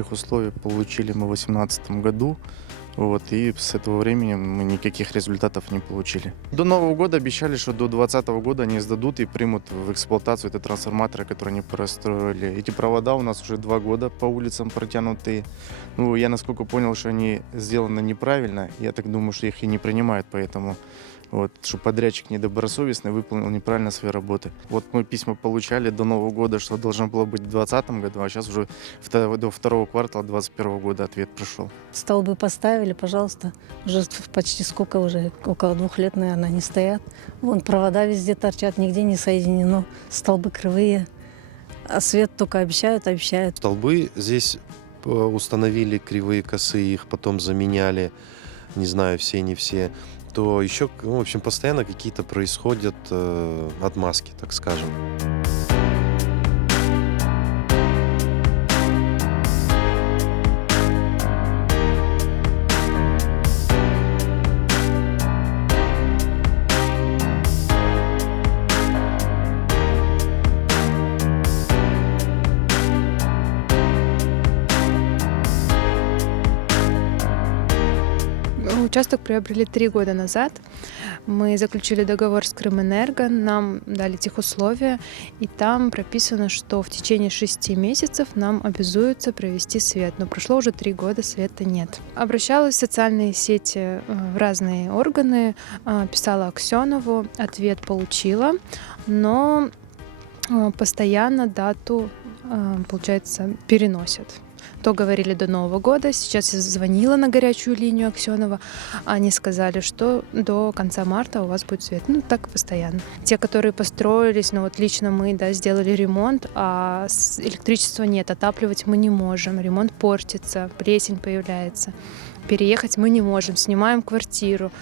таких условий получили мы в 2018 году. Вот, и с этого времени мы никаких результатов не получили. До Нового года обещали, что до 2020 года они сдадут и примут в эксплуатацию эти трансформаторы, которые они простроили. Эти провода у нас уже 2 года по улицам протянутые. Ну, я насколько понял, что они сделаны неправильно. Я так думаю, что их и не принимают, поэтому вот, что подрядчик недобросовестный, выполнил неправильно свои работы. Вот мы письма получали до Нового года, что должно было быть в 2020 году, а сейчас уже до второго квартала 2021 года ответ пришел. Столбы поставили, пожалуйста. Уже почти сколько уже, около 2 лет, наверное, они стоят. Вон провода везде торчат, нигде не соединено. Столбы кривые. А свет только обещают, обещают. Столбы здесь установили кривые, косые, их потом заменяли, не знаю, все, не все. То еще, в общем, постоянно какие-то происходят отмазки, так скажем. Участок приобрели 3 года назад. Мы заключили договор с Крымэнерго, нам дали техусловия, и там прописано, что в течение 6 месяцев нам обязуются провести свет. Но прошло уже 3 года, света нет. Обращалась в социальные сети, в разные органы, писала Аксенову, ответ получила, но постоянно дату, получается, переносят. То говорили до Нового года, сейчас я звонила на горячую линию Аксенова, они сказали, что до конца марта у вас будет свет. Ну, так постоянно. Те, которые построились, ну вот лично мы, да, сделали ремонт, а электричества нет, отапливать мы не можем, ремонт портится, плесень появляется. Переехать мы не можем, снимаем квартиру,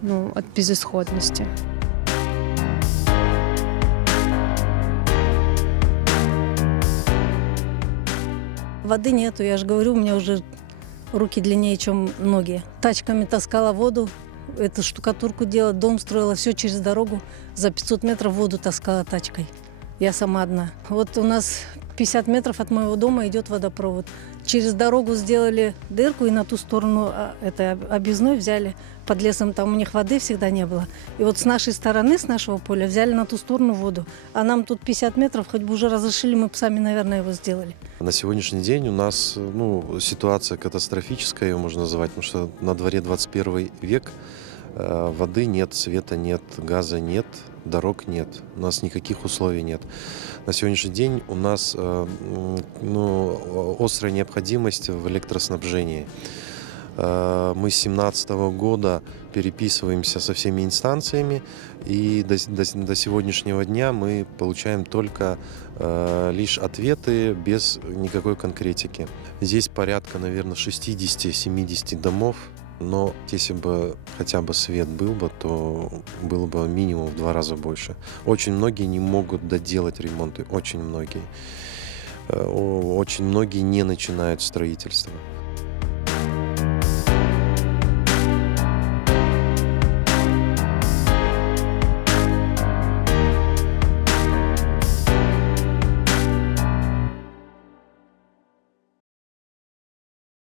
ну, от безысходности. Воды нету, я же говорю, у меня уже руки длиннее, чем ноги. Тачками таскала воду, эту штукатурку делала, дом строила, все через дорогу. За 500 метров воду таскала тачкой. Я сама одна. Вот у нас 50 метров от моего дома идет водопровод. Через дорогу сделали дырку и на ту сторону это объездной взяли. Под лесом там у них воды всегда не было. И вот с нашей стороны, с нашего поля, взяли на ту сторону воду. А нам тут 50 метров, хоть бы уже разрешили, мы бы сами, наверное, его сделали. На сегодняшний день у нас ситуация катастрофическая, ее можно назвать, потому что на дворе 21 век, воды нет, света нет, газа нет, дорог нет, у нас никаких условий нет. На сегодняшний день у нас острая необходимость в электроснабжении. Мы с 2017 года переписываемся со всеми инстанциями, и до сегодняшнего дня мы получаем только лишь ответы без никакой конкретики. Здесь порядка, наверное, 60-70 домов, но если бы хотя бы свет был бы, то было бы минимум в 2 раза больше. Очень многие не могут доделать ремонты, очень многие. Очень многие не начинают строительство.